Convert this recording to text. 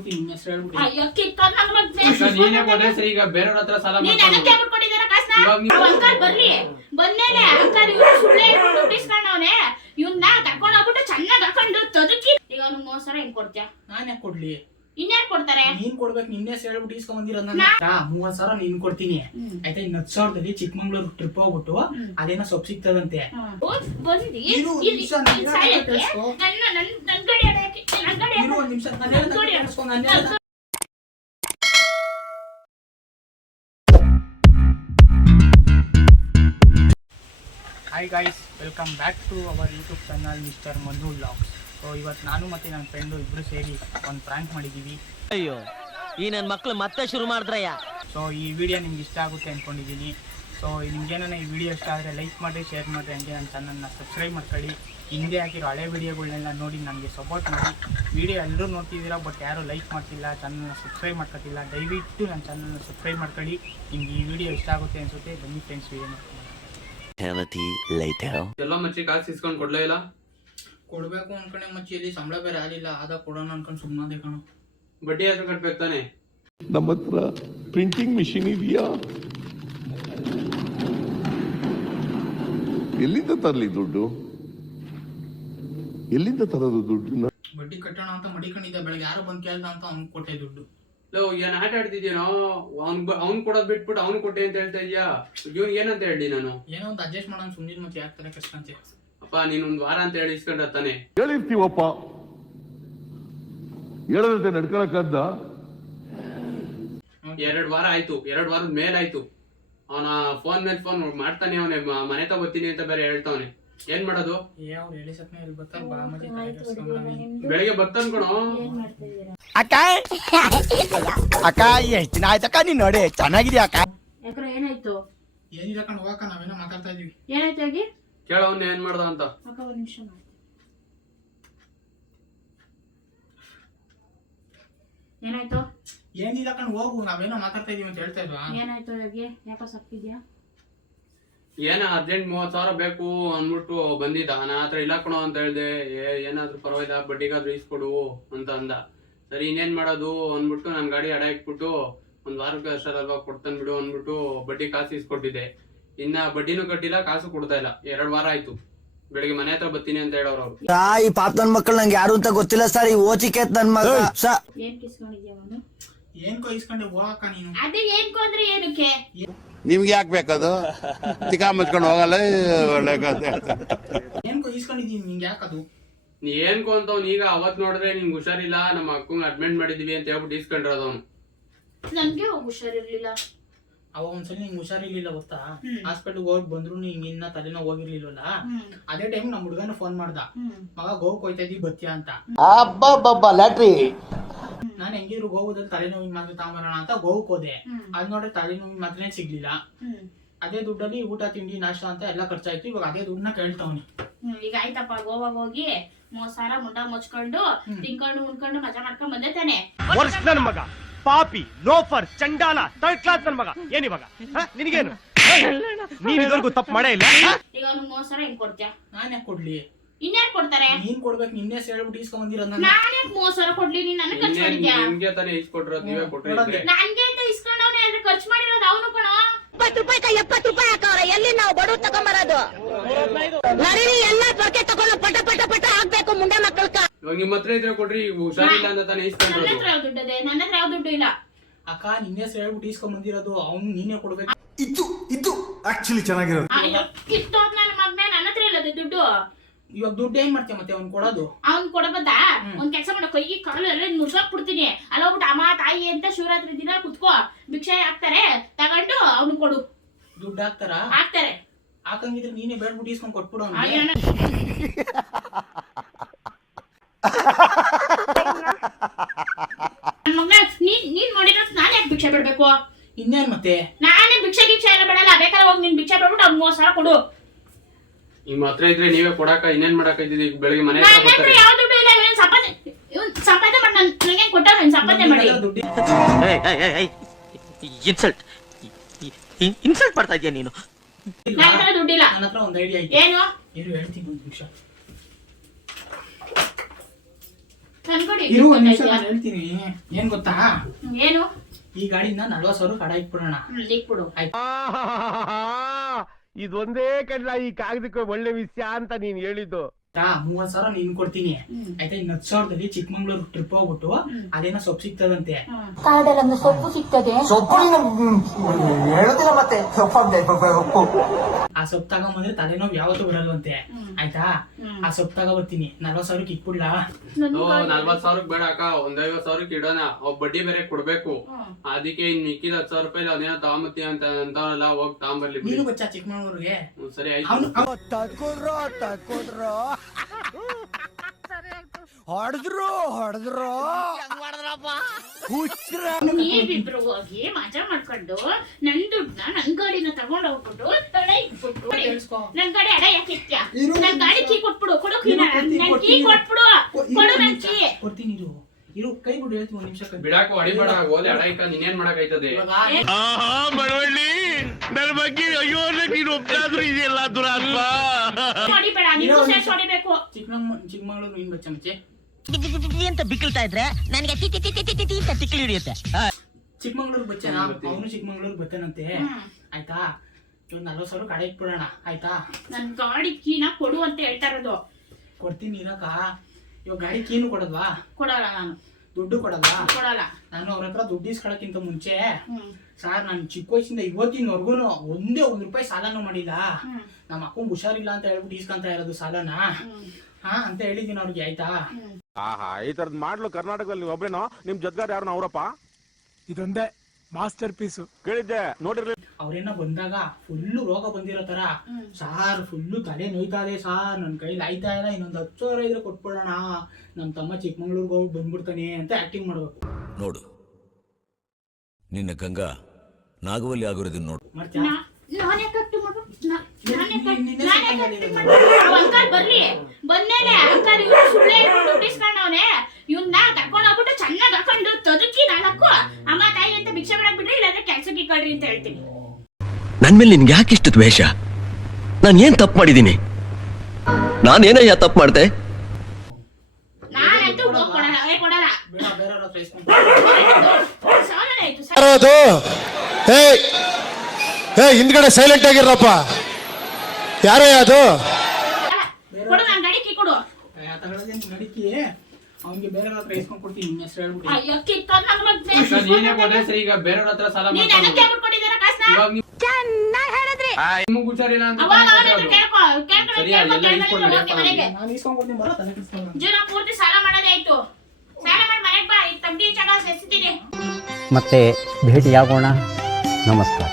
ಕೊಡ್ತೀನಿ ನಿಮ್ಮ ಹೆಸರು ಹೇಳ್ಬಿಟ್ಟು ಅಯ್ಯೋ ಕಿಕ್ಕ ನನ್ ಮಗ್ನೆ. ಈಗ ನೀನೇ ಕೊಟ್ರೆ ಸರಿ ಈಗ ಬೇರೆಯವ್ರ ಹತ್ರ ಸಾಲ ನೀನ್ ನನಗೆ ಕಾಸ್ನ? ಇವಾಗ ನೀವು- ಅಂಕಲ್ ಬರ್ಲಿ. ಬಂದ್ಮೇಲೆ ಅಂಕಲ್ ಇವ್ರು ಸುಳ್ಳೆ ಇವ್ನ ಕರ್ಕೊಂಡು ಹೋಗ್ಬಿಟ್ಟು ಚೆನ್ನಾಗಿ ಹಾಕೊಂಡು ತದುಕಿ ಈಗ ಅವ್ನಿಗೆ ಮೂವತ್ ಸಾವಿರ ಹೆಂಗ್ ಕೊಡ್ತೀಯ? ನಾನು ಯಾಕೆ ಕೊಡ್ಲಿ? ಇನ್ಯಾರು ಕೊಡ್ತಾರೆ? ನೀನ್ ಕೊಡ್ಬೇಕು ನಿನ್ನೆ ಹೆಸರು ಹೇಳ್ಬಿಟ್ಟು ಇಸ್ಕೊಂಡ್ ಬಂದಿರೋದ್ ನಾ- ನಾನು ಮೂವತ್ ಸಾವಿರ ನೀನ್ ಕೊಡ್ತೀನಿ. ಆಯ್ತಾ ಇನ್ನ ಹತ್ತು ಸಾವಿರದಲ್ಲಿ ಚಿಕ್ಕಮಂಗ್ಳೂರ್ ಟ್ರಿಪ್ ಹೋಗ್ಬಿಟ್ಟು ಅದೇನ ಸೊಪ್ಪು ಸಿಗ್ತದಂತೆ. ಹೋಗ್ ಬಂದಿ ಇರು, ಇಲ್ಲಿ- ನಿಮಿಷ, ನಾನು ಇಲ್ಲಿ ಹೇಳೋದನ್ನ ಸಾಯಕ್ಕೆ ಕೇಳಿಸ್ಕೊ. ನನ್ನ ನನ್ ನನ್ ಗಡಿ ಅಡಕ್ಕೆ ನನ್ ಗಡಿ ಇರು ಒಂದ್ ನಿಮಿಷ ನಾನು ಹೇಳೋದನ್ನ ಕೇಳಿಸ್ಕೊ, ನಾನು ಹೇಳೋದನ್ನ- hi guys welcome back to our YouTube channel mister Manu vlogs so ಇವತ್ತು ನಾನು ಮತ್ತೆ ನನ್ನ ಫ್ರೆಂಡು ಇಬ್ಬರು ಸೇರಿ ಒಂದು ಪ್ರ್ಯಾಂಕ್ ಮಾಡಿದ್ದೀವಿ ಅಯ್ಯೋ ಈ ನನ್ನ ಮಕ್ಕಳು ಮತ್ತೆ ಶುರು ಮಾಡಿದ್ರಯ್ಯ? ಸೊ ಈ ವಿಡಿಯೋ ನಿಮ್ಗೆ ಇಷ್ಟ ಆಗುತ್ತೆ ಅಂದ್ಕೊಂಡಿದ್ದೀನಿ ಸೊ ನಿಮ್ಗೇನ ಈ ವಿಡಿಯೋ ಇಷ್ಟ ಆದರೆ ಲೈಕ್ ಮಾಡಿ ಶೇರ್ ಮಾಡಿ ಹಂಗೆ ನನ್ನ ಚಾನಲ್ನ ಸಬ್ಸ್ಕ್ರೈಬ್ ಮಾಡ್ಕೊಳ್ಳಿ. ಹಿಂದೆ ಹಾಕಿರೋ ಹಳೆ ವಿಡಿಯೋಗಳನ್ನೆಲ್ಲ ನೋಡಿ ನನಗೆ ಸಪೋರ್ಟ್ ಮಾಡಿ. ವಿಡಿಯೋ ಎಲ್ಲರೂ ನೋಡ್ತಿದ್ದೀರಾ ಬಟ್ ಯಾರೂ ಲೈಕ್ ಮಾಡ್ತಿಲ್ಲ ಚಾನಲ್ನ ಸಬ್ಸ್ಕ್ರೈಬ್ ಮಾಡ್ಕೊತಿಲ್ಲ ದಯವಿಟ್ಟು ನನ್ನ ಚಾನಲ್ನ ಸಬ್ಸ್ಕ್ರೈಬ್ ಮಾಡ್ಕೊಳ್ಳಿ. ನಿಮ್ಗೆ ಈ ವಿಡಿಯೋ ಇಷ್ಟ ಆಗುತ್ತೆ ಅನ್ಸುತ್ತೆ ಬನ್ನಿ ಫ್ರೆಂಡ್ಸ್ ವಿಡಿಯೋ. ಎಲ್ಲ ಮಚ್ಚಿ ಕಾಸು ಇಸ್ಕೊಂಡು ಕೊಡ್ಲೇ ಇಲ್ಲ? ಕೊಡಬೇಕು ಅನ್ಕೊಂಡೆ ಮಚ್ಚಿಯಲ್ಲಿ ಸಂಬಳ ಬೇರೆ ಆಗಿಲ್ಲ ಆದ ಕೊಡೋಣ ಅನ್ಕೊಂಡು ಸುಮ್ಮನೆ ಕಣ. ಬಡ್ಡಿ ಆದ್ರೂ ಕಟ್ಬೇಕು ತಾನೆ? ನಮ್ಮ ಹತ್ರ ಪ್ರಿಂಟಿಂಗ್ ಮಿಷಿನ್ ಇದೆಯಾ? ಎಲ್ಲಿಂದ ತರಲಿ ದುಡ್ಡು? ಎಲ್ಲಿಂದ ತರೋದು ದುಡ್ಡು ಬಡ್ಡಿ ಕಟ್ಟೋಣ ಅಂತ ಮಡಿಕೊಂಡಿದ್ದೆ ಬೆಳಗ್ಗೆ ಯಾರು ಬಂದು ಕೇಳ್ದ ಅಂತ ಅವ್ನ್ ಕೊಟ್ಟೆ ದುಡ್ಡು. ಲೋ ಏನ್ ಆಟ ಆಡ್ತಿದ್ಯೇನೋ ಅವ್ನ್ ಅವ್ನ್ ಕೊಡೋದ್ ಬಿಟ್ಬಿಟ್ಟು ಅವ್ನ್ ಕೊಟ್ಟೆ ಅಂತ ಹೇಳ್ತಾ ಇದ್ಯಾ? ಇವ್ನ್ ಏನಂತ ಹೇಳಿ ನಾನು? ಏನೋ ಒಂದು ಅಡ್ಜಸ್ಟ್ ಮಾಡೋಣ ಸುಮ್ಮನೆ ಮತ್ತೆ ಯಾಕೆ ಕಷ್ಟ ಅಂತ ಅಪ್ಪ ನೀನ್ ಒಂದ್ ವಾರ ಅಂತ ಹೇಳಿ ಇಸ್ಕೊಂಡ ತಾನೆ ಹೇಳಿರ್ತೀವಪ್ಪ. ಹೇಳದಂತೆ ನಡ್ಕೊಳಕ್ಕಂದ ಎರಡ್ ವಾರ ಆಯ್ತು ಎರಡ್ ವಾರದ ಮೇಲಾಯ್ತು. ಅವನ ಫೋನ್ ಮೇಲೆ ಫೋನ್ ಮಾಡ್ತಾನೆ ಅವನೇ ಮನೆ ತಗೋತೀನಿ ಅಂತ ಬೇರೆ ಹೇಳ್ತಾವನೆ. ಏನ್ ಮಾಡೋದು? ಏ ಅವ್ರು ಹೇಳಿ ಸತ್ನ ಇಲ್ಲಿ ಬರ್ತಾರೆ ಬಾ ಮತ್ತೆ ತಲೆ ಕೆಡ್ಸ್ಕೊಂಬೇಡ ನೀನು. ಬೆಳಿಗ್ಗೆ ಬರ್ತನ್ ಕಣೋ. ಅಕ್ಕ ಅಕ್ಕ ಎಷ್ಟ್ ದಿನ ಆಯ್ತಕ್ಕ ನೀನ್ ನೋಡಿ ಚೆನ್ನಾಗಿದ್ಯಾ ಅಕ್ಕ? ಯಾಕ್ರೆ ಏನಾಯ್ತು? ಏನಿಲ್ಲ ಕಣ್ ಹೋಗಕ್ಕ ನಾವೇನೋ ಮಾತಾಡ್ತಾ ಇದೀವಿ. ಏನಾಯ್ತು ಆಗಿ? ಕೇಳ ಅವ್ನ ಏನ್ ಮಾಡ್ದ ಅಂತ. ಅಕ್ಕ ಒಂದ್ ನಿಮಿಷ ಮಾಡಿ ಏನಾಯ್ತು? ಏನಿಲ್ಲ ಕಣ್ ಹೋಗು ನಾವೇನೋ ಮಾತಾಡ್ತಾ ಇದೀವಿ ಅಂತ ಹೇಳ್ತಾ ಇದ್ವಾ? ಏನಾಯ್ತು ಆಗಿ? ಯಾಕೋ ಸಪ್ಪಿದ್ಯಾ ಏನ ಅರ್ಜೆಂಟ್ ಮೂವತ್ ಸಾವಿರ ಬೇಕು ಅಂದ್ಬಿಟ್ಟು ಬಂದಿದ್ದ. ನಾ ಹತ್ರ ಇಲ್ಲ ಕಣೋ ಅಂತ ಹೇಳ್ದೆ. ಏ ಏನಾದ್ರೂ ಪರವಾಗಿಲ್ಲ ಬಡ್ಡಿಗಾದ್ರೂ ಇಸ್ಕೊಡು ಅಂತ ಅಂದ. ಸರಿ ಇನ್ನೇನ್ ಮಾಡೋದು ಅಂದ್ಬಿಟ್ಟು ನಾನು ಗಾಡಿ ಅಡ ಇಟ್ಬಿಟ್ಟು ಒಂದ್ ವಾರಕ್ಕೆ ಅಷ್ಟರಲ್ವಾ ಕೊಡ್ತಾನ್ ಬಿಡು ಅಂದ್ಬಿಟ್ಟು ಬಡ್ಡಿ ಕಾಸು ಇಸ್ಕೊಟ್ಟಿದ್ದೆ ಇನ್ನ ಬಡ್ಡಿನೂ ಕಟ್ಟಿಲ್ಲ ಕಾಸು ಕೊಡ್ತಾ ಇಲ್ಲ. ಎರಡ್ ವಾರ ಆಯ್ತು. ಬೆಳಿಗ್ಗೆ ಮನೆ ಹತ್ರ ಬರ್ತೀನಿ ಅಂತ ಹೇಳೋರು ಅವ್ರು. ಈ ಪಾಪ ನನ್ ಮಕ್ಕಳು ನಂಗೆ ಯಾರು ಅಂತ ಗೊತ್ತಿಲ್ಲ ಸರ್. ಈ ಓಚಿಕೆ ನನ್ ಮಗ. ಏನ್ ಕಿಸ್ಕೊಂಡಿದ್ಯಾ ಅವನು? ಏನ್ ಕೊಯ್ಸ್ಕೊಂಡೆ ಹೋಗಕ್ಕ ನೀನು. ಅದೇ ಏನ್ ಕೊಂದ್ರೆ ಏನಕ್ಕೆ? ನಿಮ್ಗೆ ಯಾಕೆ ಬೇಕದು? ತಿಕಾ ಮುಚ್ಕೊಂಡು ಹೋಗಲ್ಲ ಒಳ್ಳೆ ಕಥೆ. ಏನ್ ಕೊಯ್ಸ್ಕೊಂಡಿದೀನಿ ನಿಂಗೆ ಯಾಕದು? ನೀ ಏನ್ಕೋ ಅಂತವ್ ಈಗ ಅವತ್ ನೋಡಿದ್ರೆ ನಿಂಗೆ ಹುಷಾರಿಲ್ಲ ನಮ್ಮ ಅಕ್ಕಂಗ್ ಅಡ್ಮಿಟ್ ಮಾಡಿದೀವಿ ಅಂತ ಹೇಳ್ಬಿಟ್ಟು ಇಸ್ಕೊಂಡಿರೋದು ಅವ್ನು. ನನ್ಗೆ ಹೋಗ್ ಹುಷಾರಿರ್ಲಿಲ್ಲ. ಅವಾಗ ಒಂದ್ಸಲ ನಿಂಗೆ ಹುಷಾರಿರ್ಲಿಲ್ಲ ಗೊತ್ತಾ? ಹಾಸ್ಪಿಟಲ್ ಹೋಗಿ ಬಂದ್ರು ನಿಂಗೆ ಇನ್ನ ತಲೆನೋವು ಹೋಗಿರ್ಲಿಲ್ಲ ಅದೇ ಟೈಮ್ ನಮ್ಮ ಹುಡುಗನ ಫೋನ್ ಮಾಡ್ದ. ಮಗ ಹೋಗ್ ಹೋಯ್ತಾ ಇದೀವಿ ಬತ್ತೀಯ ಅಂತ. ಅಬ್ಬಬ್ಬಬ್ಬ ಲ್ಯಾಟ್ರಿ. ನಾನು ಹೆಂಗಿದ್ರು ಗೋವುದಲ್ಲಿ ತಲೆನೋವಿನ ಮಾತ್ರ ತಗೊಂಬರೋಣ ಅಂತ ಗೋವುಕ್ ಹೋದೆ. ಅದ್ ನೋಡ್ರೆ ತಲೆನೋವಿನ ಮಾತ್ರನೇ ಸಿಗ್ಲಿಲ್ಲ. ಅದೇ ದುಡ್ಡಲ್ಲಿ ಊಟ ತಿಂಡಿ ನಾಷ್ಟ ಅಂತ ಎಲ್ಲ ಖರ್ಚಾಯ್ತು. ಇವಾಗ ಅದೇ ದುಡ್ಡನ್ನ ಕೇಳ್ತಾವ್ನಿ ಈಗ ಆಯ್ತಪ್ಪ ಗೋವಾಗ ಹೋಗಿ ಮೋಸಾರ ಮುಂಡ ಮುಚ್ಕೊಂಡು. ತಿನ್ಕೊಂಡು ಉಣ್ಕೊಂಡು ಮಜಾ ಮಾಡ್ಕೊಂಡ್ ಬಂದೆ ತಾನೆ. ನನ್ ಮಗ. ಪಾಪಿ ಲೋಫರ್ ಚಂಡಾಲ ತರ್ಡ್ ಕ್ಲಾಸ್ ನನ್ ಮಗ. ಏನಿವಾಗ? ನಿನಗೇನು? ನೀನ್ ಇದುವರೆಗೂ ತಪ್ಪು ಮಾಡೇ ಇಲ್ಲ? ಈಗ ಅವ್ನು ಮೋಸಾರ ಹೆಂಗ್ ಕೊಡ್ತೀಯ? ನಾನ್ ಯಾಕೆ ಕೊಡ್ಲಿ? ಇನ್ಯಾರು ಕೊಡ್ತಾರೆ? ನೀನ್ ಕೊಡ್ಬೇಕು ನಿನ್ನೆ ಹೇಳ್ಬಿಟ್ಟು ಇಸ್ಕೊಂಡ್ ಬಂದಿರೋದ್ ನಾನು. ನಾನೇ ಮೂವತ್ ಸಾವಿರ ಕೊಡ್ಲಿ ನೀನ್ ನನಗೆ ಖರ್ಚು ಮಾಡಿದ್ಯಾ? ನಿಮ್ಗೆ ತಾನೇ ನೀವೇ ಕೊಟ್ರೆ ನನ್ಗೆ ಅಂತ ಇಸ್ಕೊಂಡವ್ನೆ ಆದ್ರೆ ಖರ್ಚು ಮಾಡಿರೋದು ಅವನು ಕಣ. ಇಪ್ಪತ್ತು ರೂಪಾಯಿ ಎಪ್ಪತ್ತು ರೂಪಾಯಿ ಹಾಕವ್ರೆ ಎಲ್ಲಿ ನಾವು ಬಡವ್ರು ತಗೊಂಬರೋದು? ನಡೀರಿ ಎಲ್ಲ ಪೊರ್ಕೆ ತಗೊಂಡು ಪಟ ಪಟ ಪಟ ಹಾಕ್ಬೇಕು ಮುಂಡೆ ಮಕ್ಕಳ್ಕ ಇವಾಗ ನಿಮ್ ಹತ್ರ ಇದ್ರೆ ಕೊಡ್ರಿ ಹುಷಾರಿಲ್ಲ ಅಂತ ತಾನೇ ನನ್ನ ಇಸ್ಕೊಂಡಿರೋದು. ಹತ್ರ ಯಾವ ದುಡ್ಡದೆ? ನನ್ನ ಹತ್ರ ಯಾವ ದುಡ್ಡು ಇಲ್ಲ. ಅಕ್ಕ ನಿನ್ನೆ ಹೇಳ್ಬಿಟ್ಟು ಇಸ್ಕೊಂಡ್ ಬಂದಿರೋದು ಅವ್ನು ನೀನೇ ಕೊಡ್ಬೇಕು. ಇದು ಇದು ಆಕ್ಚುಲಿ ಚೆನ್ನಾಗಿರೋದು. ಅಯ್ಯೋ ಕಿತ್ತೋದ್ ನನ್ನ ಮಗ್ನೆ ನನ್ನ ಹತ್ರ ಇಲ್ಲದೆ ದುಡ್ಡು. ಇವಾಗ ದುಡ್ಡು ಏನ್ ಮಾಡ್ತೀಯ ಮತ್ತೆ ಅವ್ನ್ ಕೊಡೋದು? ಅವ್ನ್ ಕೊಡಬದಾ ಒಂದ್ ಕೆಲ್ಸ ಮಾಡೋ ಕೈಗೆ ಕಾಲು ಎಲ್ಲ ನುರ್ಸಕ್ ಬಿಡ್ತೀನಿ. ಅಲ್ಲೋಗ್ಬಿಟ್ಟು ಅಮ್ಮ ತಾಯಿ ಅಂತ ಶಿವರಾತ್ರಿ ದಿನ ಕುತ್ಕೋ ಭಿಕ್ಷೆ ಹಾಕ್ತಾರೆ ತಗೊಂಡು ಅವ್ನು ಕೊಡು. ದುಡ್ಡು ಹಾಕ್ತಾರ? ಹಾಕ್ತಾರೆ. ಹಾಕಂಗಿದ್ರೆ ನೀನೇ ಬೇಡ್ಬಿಟ್ಟು ಇಸ್ಕೊಂಡ್ ಕೊಟ್ಬಿಡು ನೀನ್ ನೀನ್ ಮಾಡಿರೋ ನಾನೇ ಯಾಕೆ ಭಿಕ್ಷೆ ಬಿಡ್ಬೇಕು? ಇನ್ನೇನ್ ಮತ್ತೆ? ನಾನೇ ಭಿಕ್ಷೆ ಭಿಕ್ಷೆ ಎಲ್ಲ ಬಿಡಲ್ಲ. ಬೇಕಾದ್ರೆ ಹೋಗಿ ನೀನ್ ಭಿಕ್ಷೆ ಬಿಡ್ಬಿಟ್ಟು ಅವ್ನ್ ಮೂವತ್ ಸಾವಿರ ಕೊಡು. ನಿಮ್ ಹತ್ರ ಇದ್ರೆ ನೀವೇ ಕೊಡಾಕ ಇನ್ನೇನ್ ಮಾಡಾಕ ಇದ್ದೀವಿ ಈಗ ಬೆಳಿಗ್ಗೆ ಮನೆ ಹತ್ರ ಬರ್ತಾರೆ. ಇನ್ಸಲ್ಟ್. ಇನ್ಸಲ್ಟ್ ಮಾಡ್ತಾ ಇದೀಯ ನೀನು? ನನ್ನ ಹತ್ರ ದುಡ್ಡಿಲ್ಲ. ನನ್ನ ಹತ್ರ ಒಂದ್ ಐಡಿಯಾ ಐತೆ. ಏನು? ಇರು ಹೇಳ್ತೀನಿ ಒಂದ್ ನಿಮಿಷ. ತಂದ್ಕೊಡಿ ಇರು ಒಂದ್ ನಿಮಿಷ ನಾನು ಹೇಳ್ತೀನಿ. ಏನ್ ಗೊತ್ತಾ? ಏನು? ಈ ಗಾಡಿನ ನಲ್ವತ್ತು ಸಾವಿರ ಕಡ ಇಟ್ಬಿಡೋಣ ಲಿಕ್ಬಿಡು ಇದೊಂದೇ ಕಡಲ ಈ ಕಾಗದಕ್ಕೆ ಒಳ್ಳೆ ವಿಷಯ ಅಂತ ನೀನ್ ಹೇಳಿದ್ದು. ಆಯ್ತಾ ಮೂವತ್ ಸಾವಿರ ನೀನ್ ಕೊಡ್ತೀನಿ. ಆಯ್ತಾ? ಇನ್ನು ಹತ್ತು ಸಾವಿರದಲ್ಲಿ ಚಿಕ್ಕಮಂಗ್ಳೂರ್ ಟ್ರಿಪ್ ಹೋಗ್ಬಿಟ್ಟು ಅದೇನೋ ಸೊಪ್ಪು ಸಿಗ್ತದಂತೆ. ಸೊಪ್ಪು ಹೇಳುದಿಲ್ಲ ಮತ್ತೆ? ಸೊಪ್ಪು ಆ ಸೊಪ್ಪು ತಗೊಂಬಂದ್ರೆ ತಲೆನೋವು ಯಾವತ್ತೂ ಬರಲ್ವಂತೆ. ಆಯ್ತಾ? ಆ ಸೊಪ್ಪು ತಗೋಬರ್ತೀನಿ. ನಲ್ವತ್ ಸಾವಿರಕ್ಕೆ ಗಾಡಿ- ನಲ್ವತ್ ಸಾವಿರಕ್ಕೆ ಬೇಡ ಅಕ್ಕ. ಒಂದ್ ಐವತ್ ಸಾವಿರಕ್ಕೆ ಇಡೋಣ. ಅವ್ ಬಡ್ಡಿ ಬೇರೆ ಕೊಡ್ಬೇಕು. ಅದಕ್ಕೆ ಇನ್ ಮಿಕ್ಕಿದ ಹತ್ತು ಸಾವಿರ ರೂಪಾಯಿ ಅದೇನೋ ತಗೊಂಬತ್ತಿ ಅಂತ ಅಂತವಲ್ಲ ಹೋಗಿ ತಗೊಂಬರ್ಲಿ ನೀನು ಬಚ್ಚ ಚಿಕ್ಕಮಂಗ್ಳೂರ್ಗೆ? ಸರಿ ಆಯ್ತು. ಅವನು ತಕೊಂಡ್ರು ತಕೊಂಡ್ರು ಹೊಡೆದ್ರು ಹೊಡೆದ್ರು. ಹುಚ್ರ ನೀವಿಬ್ರು ಹೋಗಿ ಮಜಾ ಮಾಡ್ಕೊಂಡು ನನ್ ದುಡ್ಡನ್ನ ನನ್ ಗಾಡಿನ ತಗೊಂಡ್ ಹೋಗ್ಬಿಟ್ಟು ಅಡ ಇಟ್ಬಿಟ್ಟು. ನನ್ ಗಾಡಿ ಅಡ ಯಾಕೆ ಇಟ್ಟ್ಯಾ ನನ್ ಗಾಡಿ ಕೀ ಕೊಟ್ಬಿಡು ಕೊಡು ಕೀ ನನ್ ಕೀ ಕೊಟ್ಬಿಡು. ಕೊಡು ನನ್ ಕೀ. ಕೊಡ್ತೀನಿ ಇರು. ಇರು ಕೈ ಬಿಡು ಹೇಳ್ತೀನಿ ಒಂದ್ ನಿಮಿಷ. ಬಿಡಾಕ ಹೊಡಿಬೇಡ ಓಲೆ ಅಡ ಇಕ್ಕ ನೀನೇನ್ ಮಾಡಕ್ ಇವಾಗ ನನ್ನ ಬಗ್ಗೆ ಅಯ್ಯೋ ನೀನು ಒಬ್ಬನಾದ್ರೂ ಇದೆಯಲ್ಲ ದುರಾತ್ಮ. ಹೊಡಿಬೇಡ ನೀವು ನಿಮಿಷ. ಹೊಡಿಬೇಕು ಚಿಕ್ಕಮಂಗ್ ಚಿಕ್ಕಮಂಗ್ಳೂರ್ ನೀನ್ ಬಚ್ಚ ಮಚ್ಚೆ ಅಂತ ಬಿಕ್ಕಳ್ತಾ ಇದ್ರೆ ನನಗೆ T T T T T ಅಂತ ತಿಕ್ಲಿ ಹಿಡಿಯುತ್ತೆ. ಚಿಕ್ಕಮಂಗ್ಳೂರ್ ಬಚ್ಚನ. ಅವನು ಚಿಕ್ಕಮಂಗ್ಳೂರ್ ಬತ್ತಾನಂತೆ ಹ್ಮ್. ಆಯ್ತಾ? ಇವ್ ನಲ್ವತ್ ಸಾವಿರ ಕಡೆ ಇಟ್ಬಿಡೋಣ ಆಯ್ತಾ? ನನ್ ಗಾಡಿ ಕೀನ ಕೊಡು ಅಂತ ಹೇಳ್ತಾ ಇರೋದು. ಕೊಡ್ತೀನಿ ಇರಕ ಇವಾಗ ಗಾಡಿ ಕೀನು ಕೊಡಲ್ವಾ ಕೊಡಲ್ಲ ನಾನು. ದುಡ್ಡು ಕೊಡಲ್ಲ? ಕೊಡಲ್ಲ. ನಾನು ಅವ್ರ ಹತ್ರ ದುಡ್ಡು ಇಸ್ಕೊಳಕ್ಕಿಂತ ಮುಂಚೆ ಸರ್ ನಾನು ಚಿಕ್ಕ ವಯಸ್ಸಿಂದ ಇವತ್ತಿನವರೆಗೂ ಒಂದೇ ಒಂದ್ ರೂಪಾಯಿ ಸಾಲನೂ ಮಾಡಿಲ್ಲ. ನಮ್ಮ ಅಕ್ಕ ಹುಷಾರಿಲ್ಲ ಅಂತ ಹೇಳ್ಬಿಟ್ಟು ಇಸ್ಕೊಂತ ಇರೋದು ಸಾಲನ. ಹಾ ಅಂತ ಹೇಳಿದೀನಿ ಅವ್ರಿಗೆ ಆಯ್ತಾ? ಆಹಾ ಈ ತರದ್ ಮಾಡ್ಲು ಕರ್ನಾಟಕದಲ್ಲಿ ನೀವು ಒಬ್ರೇನೋ? ನಿಮ್ ಜದ್ಗಾರ್ ಯಾರು ಅವರಪ್ಪ? ಇದೊಂದೇ. Master piece. ಕೇಳಿದ್ದೆ ನೋಡಿರ್ಲಿ. ಅವ್ರೇನ ಬಂದಾಗ ಫುಲ್ಲು ರೋಗ ಬಂದಿರೋ ತರ. ಸಾರ್ ಫುಲ್ಲು ತಲೆ ನೋಯ್ತಾ ಇದೆ ಸಾರ್ ನನ್ನ ಕೈಲಿ ಆಯ್ತಾ ಇಲ್ಲ ಇನ್ನೊಂದು ಹತ್ತು ಸಾವಿರ ಇದ್ರೆ ಕೊಟ್ಬಿಡೋಣ. ನಮ್ಮ ತಮ್ಮ ಚಿಕ್ಕಮಂಗ್ಳೂರ್ಗೆ ಹೋಗಿ ಬಂದ್ಬಿಡ್ತಾನೆ ಅಂತ ಆಕ್ಟಿಂಗ್ ಮಾಡ್ಬೇಕು. ನೋಡು. ನಿನ್ನ ಗಂಗಾ ನಾಗವಲ್ಲಿ ಆಗಿರೋದನ್ನ ನೋಡು. ಮಾಡ್ತೀಯಾ ನಾ- ನಾನೇ ಕಟ್ಟು ಮಗು ನಾ- ನಾನೇ ಕಟ್- ನಾನೇ ಕಟ್ಟು ಮಗು. ಅವ್ ಅಂಕಲ್ ಬರ್ಲಿ. ಬಂದ್ಮೇಲೆ ಅಂಕಲ್ ಸುಳ್ಳೆ ಇಸ್ಕೊಂಡವ್ನೆ ಇವ್ನ ಕರ್ಕೊಂಡು ಹೋಗ್ಬಿಟ್ಟು ಚೆನ್ನಾಗಿ ಹಾಕೊಂಡು ತದಕಿ ನಾಲ್ಕು ಅಮ್ಮ ತಾಯಿ ಅಂತ ಭಿಕ್ಷೆ ಮಾಡಕ್ ಬಿಡ್ರಿ ಇಕ್ಕಳ್ರಿ ಅಂತ ಹೇಳ್ತೀನಿ. ನನ್ ಮೇಲೆ ನಿನ್ಗೆ ಯಾಕೆ ಇಷ್ಟು ದ್ವೇಷ? ನಾನು ಏನ್ ತಪ್ಪು ಮಾಡಿದ್ದೀನಿ? ನಾನೇನಯ್ಯ ತಪ್ಪು ಮಾಡ್ದೆ? ನಾನಂತೂ ಹೋಗ್ ಕೊಡಲ್ಲ? ಕೊಡಲ್ಲ. ಆಯ್ತು ಹೇ ಹೇ ಹಿಂದ್ಗಡೆ ಸೈಲೆಂಟ್ ಆಗಿರಪ್ಪ ಯಾರೇ ಅದು? ಕೊಡು ನಾನು ಕೊಡು. ಅವ್ನಿಗೆ ಬೇರೆ ಹತ್ರ ಇಸ್ಕೊಂಡು ಕೊಡ್ತೀನಿ ನಿಮ್ಮ ಹೆಸರು ಹೇಳ್ಬಿಟ್ಟು ಅಯ್ಯೋ ಕಿತ್ತೋದ್ ನನ್ ಮಗ್ನೆ. ಅಕ್ಕ, ನೀನೇ ಕೊಡ್ರೆ ಸರಿ ಈಗ ಬೇರೆಯವ್ರ ಹತ್ರ ಸಾಲ ನೀನ್ ಮಾಡ್ಕೊಂಡು ನನಗೆ ಬಿಟ್ಕೊಟ್ಟಿದ್ದೀರ ಕಾಸ್ನ? ಇವಾಗ ನೀವು ನಿಮಗ್ ಹುಷಾರಿಲ್ಲ ಅಂತ ಅವಾಗ ಅವನ ಹತ್ರ. ಕೇಳ್ಕೊ ಕೇಳ್ಕೊಂಡು ಸರಿ, ಕೇಳ್ಕೊ ಅದೆಲ್ಲ ಕೇಳ್ಕೊಂಡು ಇಸ್ಕೊಂಡು ಹೋಗಿ ಮನೆಗೆ. ನಾನು ಇಸ್ಕೊಂಡು ಕೊಡ್ತೀನಿ ಬರೋ ತಲೆ ಕೆಡಿಸ್ಕೊಬೇಡ. ಜೀವನ ಪೂರ್ತಿ ಸಾಲ ಮಾಡೋದೇ ಆಯ್ತು. ಸಾಲ ಮಾಡಿ ಮನೆಗೆ ಬಾ ಈ ಮತ್ತೆ ಭೇಟಿಯಾಗೋಣ. ನಮಸ್ಕಾರ.